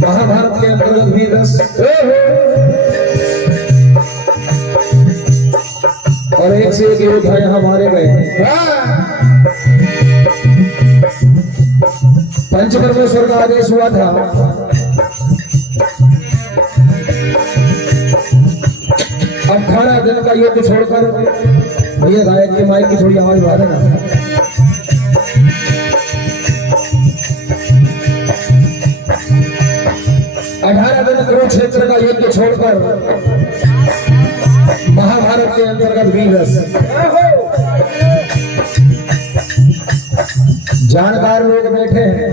महाभारत के अंतर्गत भी 10 और एक से एक योद्धा यहाँ मारे गए। पंचपरमेश्वर का आदेश हुआ था 18 दिन का युद्ध छोड़कर, भैया गायक के माइक की थोड़ी आवाज बढ़ा देना। 18 दिन कुरुक्षेत्र का युद्ध छोड़कर महाभारत के अंतर्गत वीरस जानकार लोग बैठे हैं।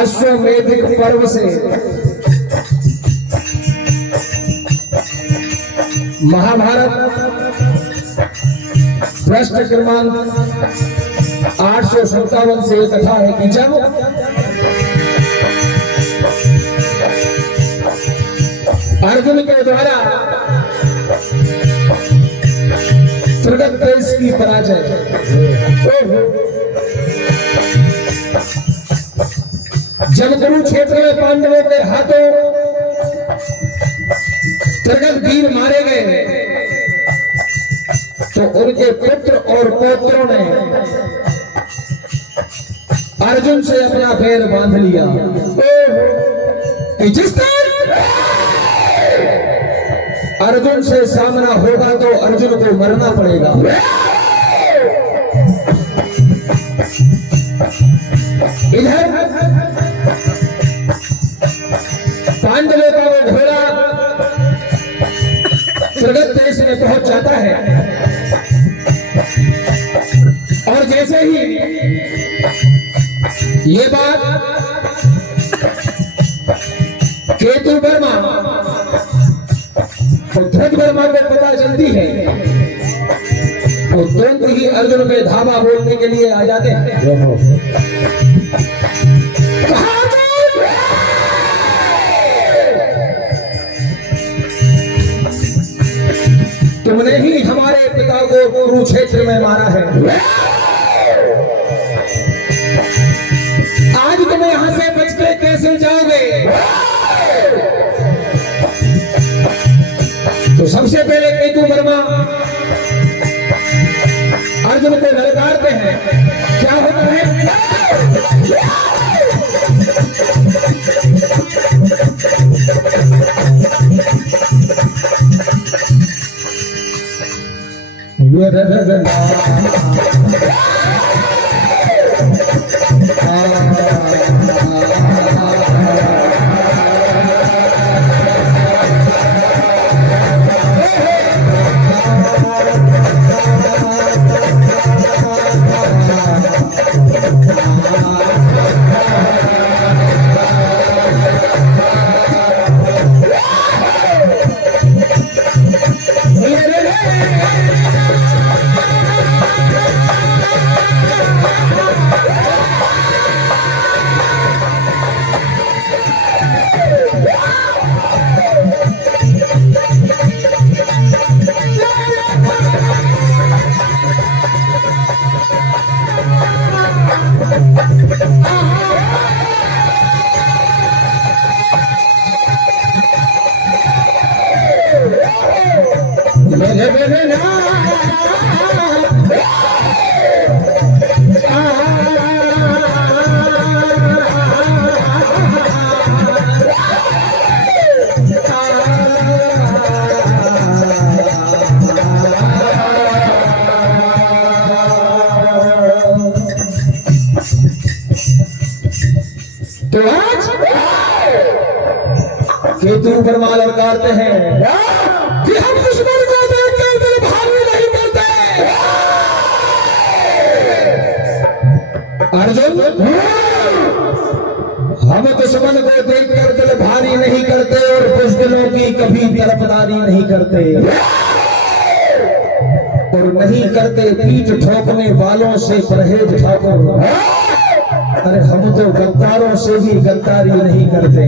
अश्वमेधिक पर्व से महाभारत पृष्ठ क्रमांक 857 से कथा है कि जब अर्जुन के द्वारा त्रिगत की पराजय, जब कुरुक्षेत्र में पांडवों के हाथों त्रिगत वीर मारे गए तो उनके पुत्र और पौत्रों ने अर्जुन से अपना पैर बांध लिया कि जिस तरह अर्जुन से सामना होगा तो अर्जुन को मरना पड़ेगा। इधर पांडवों का वो घोड़ा त्रिगत देश में पहुंच जाता है और जैसे ही ये बात केतु वर्मा ध्रुव वर्मा को पता चलती है तो तुरंत ही अर्जुन में धावा बोलने के लिए आ जाते हैं। तुमने ही हमारे पिता को कुरुक्षेत्र में मारा है, आज तुम यहां से बच के कैसे जाओगे? तो सबसे पहले केतु वर्मा अर्जुन को ललकारते हैं। क्या होता है? तो आज केतु परमाल करते हैं कि हम दुश्मन को देखकर दिल भारी नहीं करते। अर्जुन, हम दुश्मन को देखकर दिल भारी नहीं करते और बुज़दिलों की कभी तरफदारी नहीं करते और नहीं करते पीठ ठोकने वालों से परहेज ठाकुर। अरे हम तो गद्दारों से भी गद्दारी नहीं करते।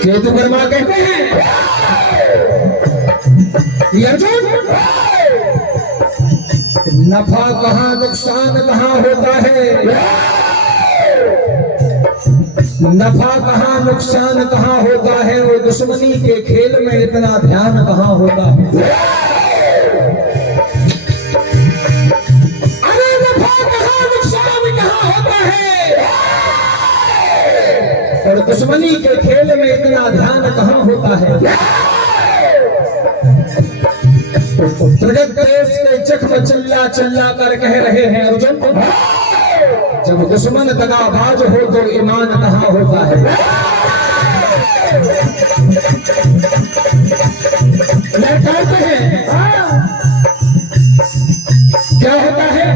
केतु वर्मा कहते हैं कि अर्जुन, नफा कहां नुकसान कहां होता है, नफा कहां नुकसान कहां होता है और दुश्मनी के खेल में इतना ध्यान कहां होता है। अरे नफा कहां नुकसान कहां होता है और दुश्मनी के खेल में इतना ध्यान कहां होता है। प्रगत देश के जख्म चिल्ला चिल्ला कर कह रहे हैं अर्जुन, जब दुश्मन दगाबाज हो तो ईमान कहां होता है। कहते हैं क्या होता है।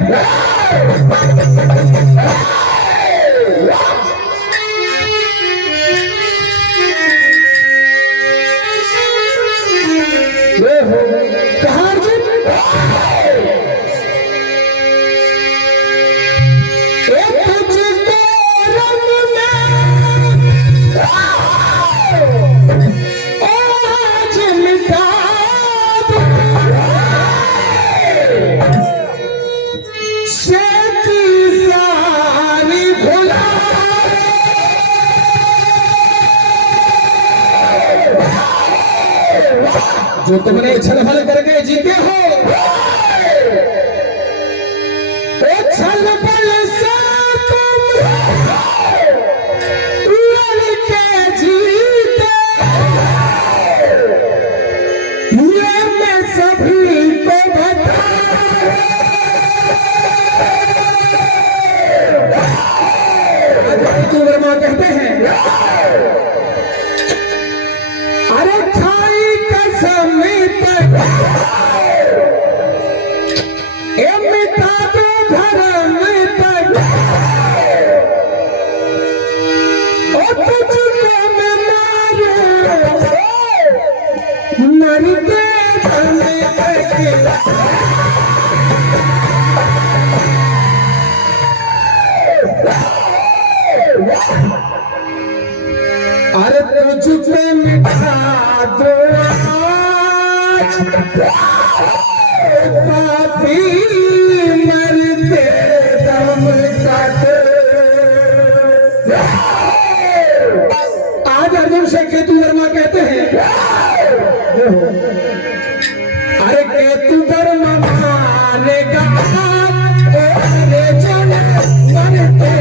जो तुमने छल भल करके जीते हो, छल भल से तुम लड़के जीते, ये मैं सभी को बता। केतु वर्मा कहते हैं, अरे खाई कसम मिटा दो धर्म तक और तुझको मैं मारूं मरते दम तक। अरे तुझको मिटा दो पापी मरते दम तक। आज अर्जुन से केतु वर्मा कहते हैं, अरे केतु वर्मा मानेगा अरे चल मरते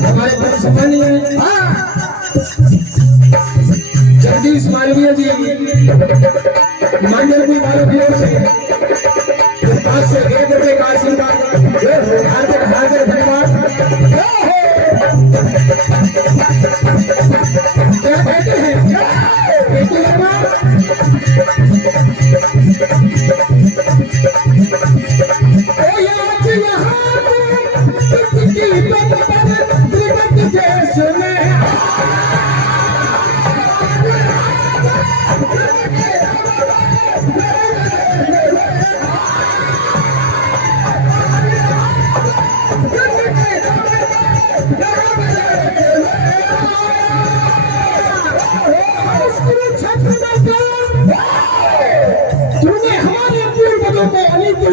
हमारे पास समझ जगदीश मालवीय जी मान्यवती मालवीयों से 501 रुपए का आशीर्वाद, हार्दिक हार्दिक धन्यवाद। क्या कहते हैं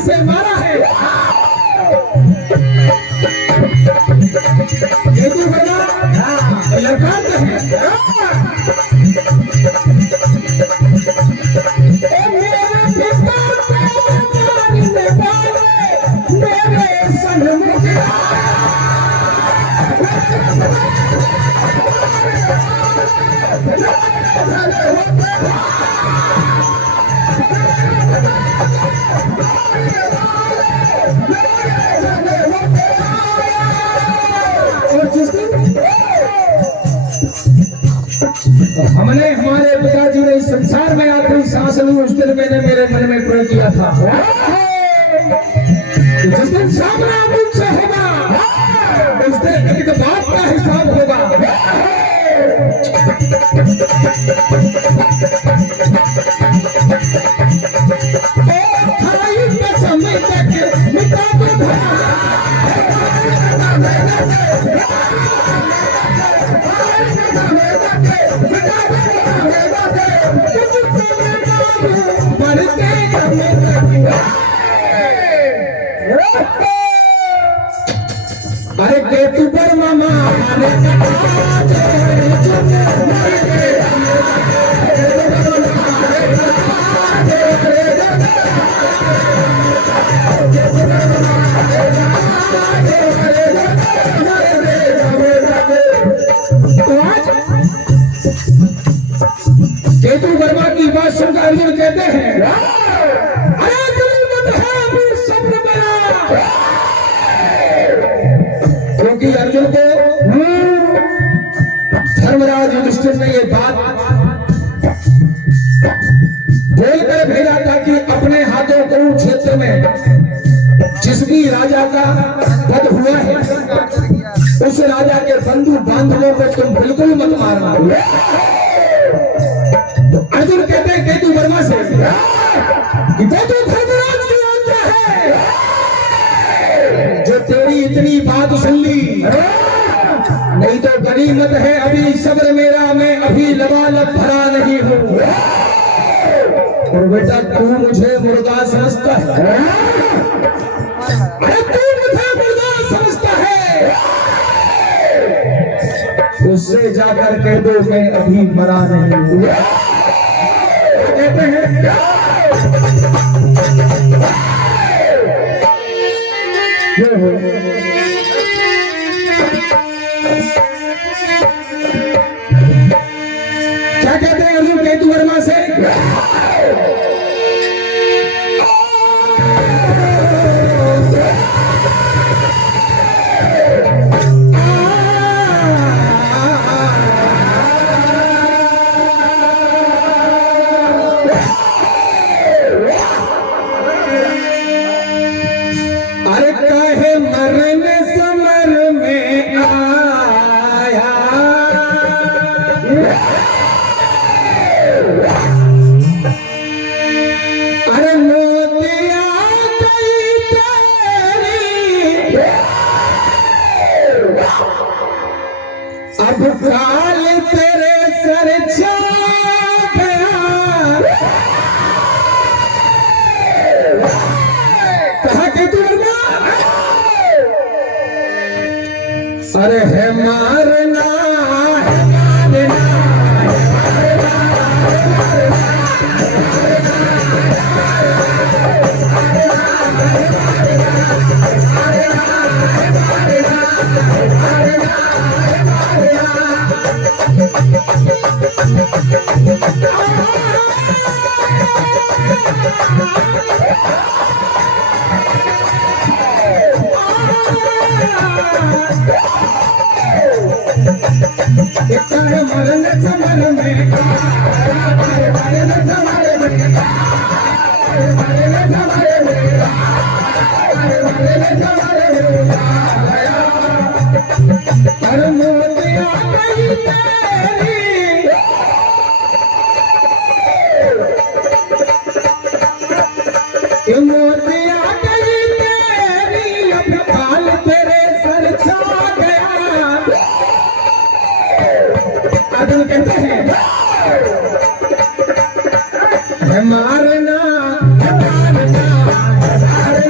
से मारा है। केतु वर्मा लड़काते हैं। मेरे पिता से मारने वाले मेरे सन्मुख हमने हमारे पिताजी ने इस संसार में आखिरी सांस ली उस दिन मैंने मेरे मन में प्रण किया था जिस दिन सामना मुझसे होगा उस दिन एक बात का हिसाब होगा। समय तक मिटा दो अरे केतु पर मामा केतु वर्मा की बात सुनकर अर्जुन कहते हैं अरे दिल मत है अभी सब्र मेरा, क्योंकि अर्जुन को धर्मराज युधिष्ठिर ने ये बात बोलकर भेजा था कि अपने हाथों को क्षेत्र में जिस भी राजा का वध हुआ है उस राजा के बंधु बांधवों को तुम बिल्कुल मत मारना। अर्जुन कहते हैं केतु वर्मा से कि वो तो धर्मराज की आज्ञा है जो तेरी इतनी बात सुन ली, नहीं तो गनीमत है अभी सब्र मेरा, मैं अभी लबालब भरा नहीं हूं। और बेटा तू मुझे मुर्दा समझता है, अरे तू मुझे मुर्दा समझता है, उससे जाकर कह दो मैं अभी मरा नहीं हूं। कहते हैं क्या कहते हैं अर्जुन केतु वर्मा से अरे कहे मरने समर में आया, अरे मोतिया गई तेरी, अब काल तेरे सर छा गया। कहा केतु वर्मा अरे है मारना है मारना मरने समर में मोतिया गई तेरी, अब बाल तेरे सर छा गया। अर्जुन कहते हैं मारना मारना मारना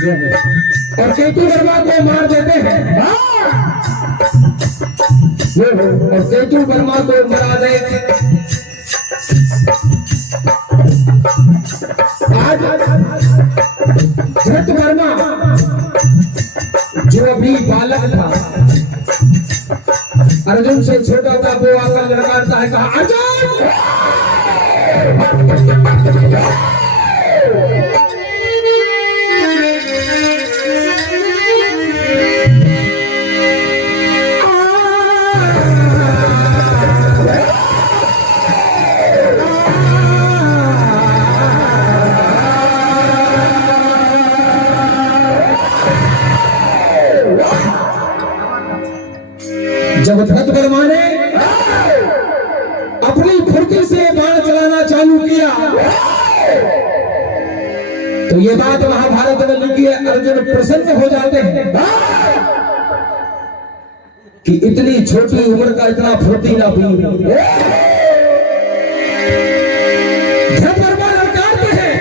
और केतु वर्मा को मार देते हैं। और केतु वर्मा को मरा दे। आज भरत वर्मा जो अभी बालक था, अर्जुन से छोटा था, वो आकर लड़काता है, कहा अर्जुन जब भरत वर्मा ने अपनी फुर्ती से बाण चलाना चालू किया तो ये बात महाभारत में लिखी है, अर्जुन प्रसन्न हो जाते हैं कि इतनी छोटी उम्र का इतना फुर्तीला वीर। भरत वर्मा ललकारते हैं,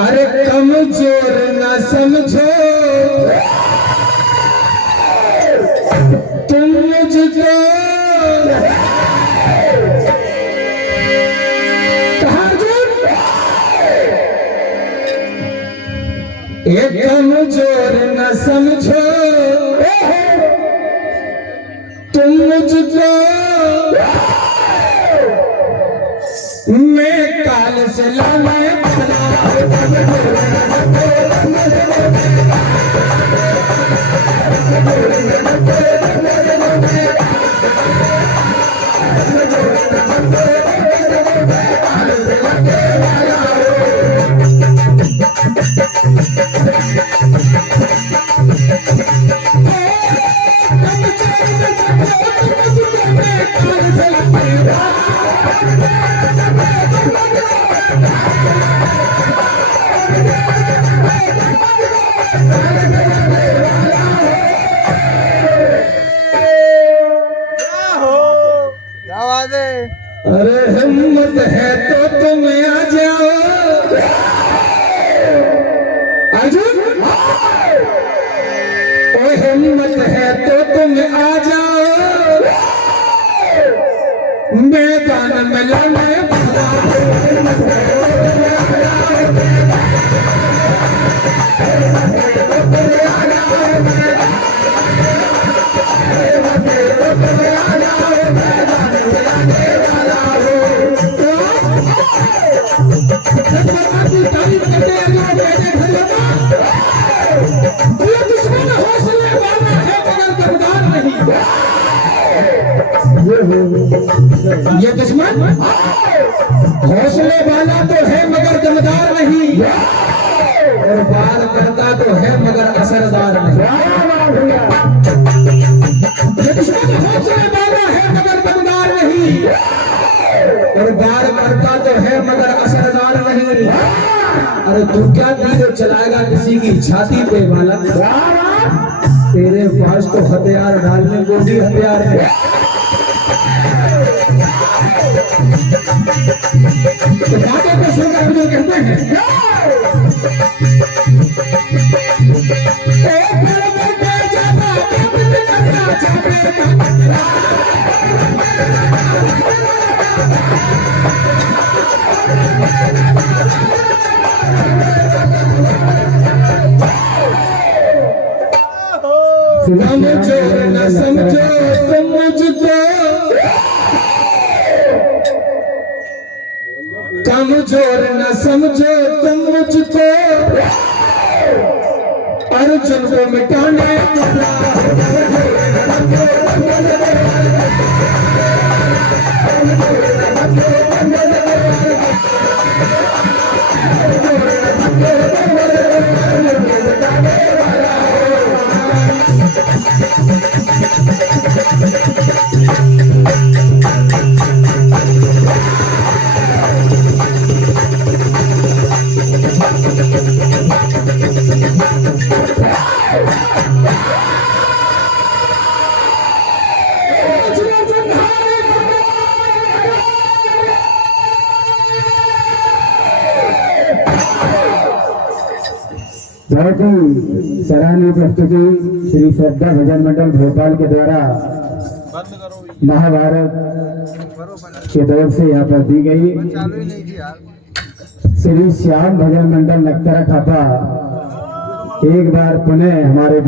अरे कमजोर न समझो तुम मुझको, कहा अर्जुन एक कमजोर न समझो तुम मुझको, मैं काल से लाना अरे हिम्मत है तो तुम आ जाओ अर्जुन, ओ हिम्मत है तो तुम आ जाओ मैदान में लड़ने ये दुश्मन हौसले वाला तो है मगर दमदार नहीं, और वार करता तो है मगर असरदार नहीं। ये दुश्मन हौसले वाला है मगर दमदार नहीं, और वार करता तो है मगर असरदार नहीं। अरे तू क्या तीर चलाएगा किसी की छाती पे वाला, तेरे पास तो हथियार डालने को भी हथियार है। तो बातों को सुनकर जो कहते हैं समझो न समझो तुम मुझको, कमजोर न समझो तुम मुझको, अर्जुन को मिटाने बहुत ही सराहनीय प्रस्तुति श्री श्रद्धा भजन मंडल भोपाल के द्वारा महाभारत के दौर से यहाँ पर दी गई। श्री श्याम भजन मंडल नक्करा खापा एक बार पुनः हमारे